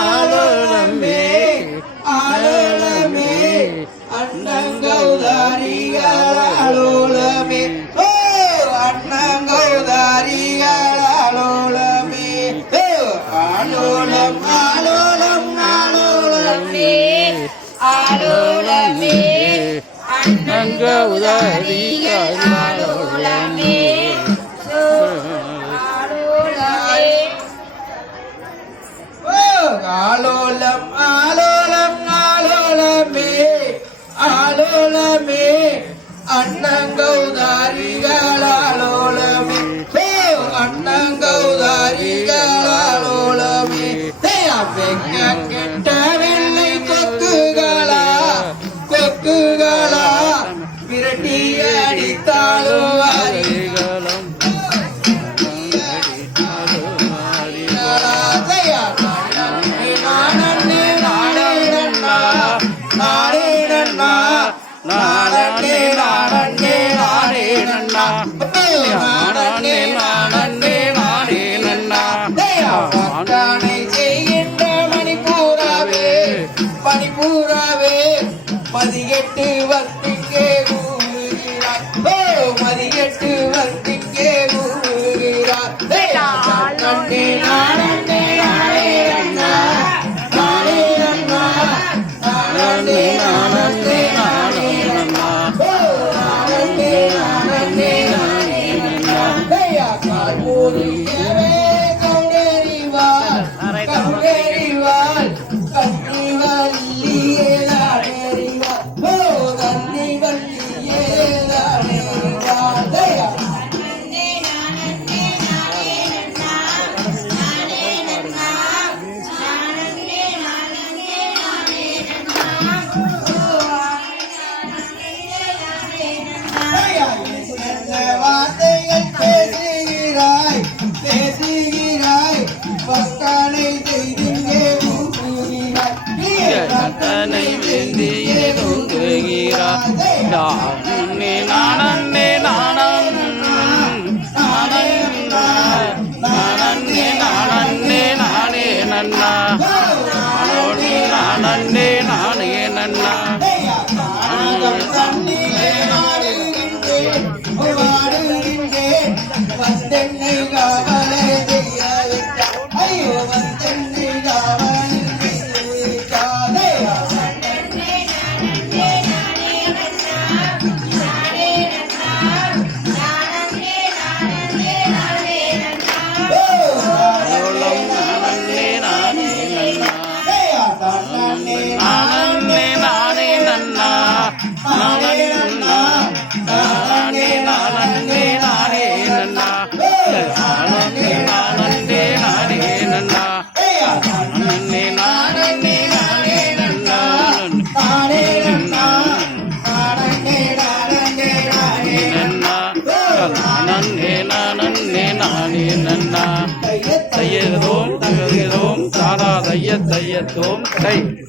அலளமே அலளமே அன்னங்கள் தாரியால் அலோலமே ஓ அன்னங்கள் தாரியால் அலோலமே ஓ அலோலம் அலோலம் அலோலமே அலோலமே அன்னங்கள் தாரியால் பனிபூராவே பதிகெட்டு வர்த்திக்கே கூறுகிறார் பதிகெட்டு வர்த்திக்கே கூறுகிறார் Yeah. நன்னே நானே நன்னா வந்தென்னை நன்னா. தையதோம் தகதோம் சாராதைய தையத்தோம். கை.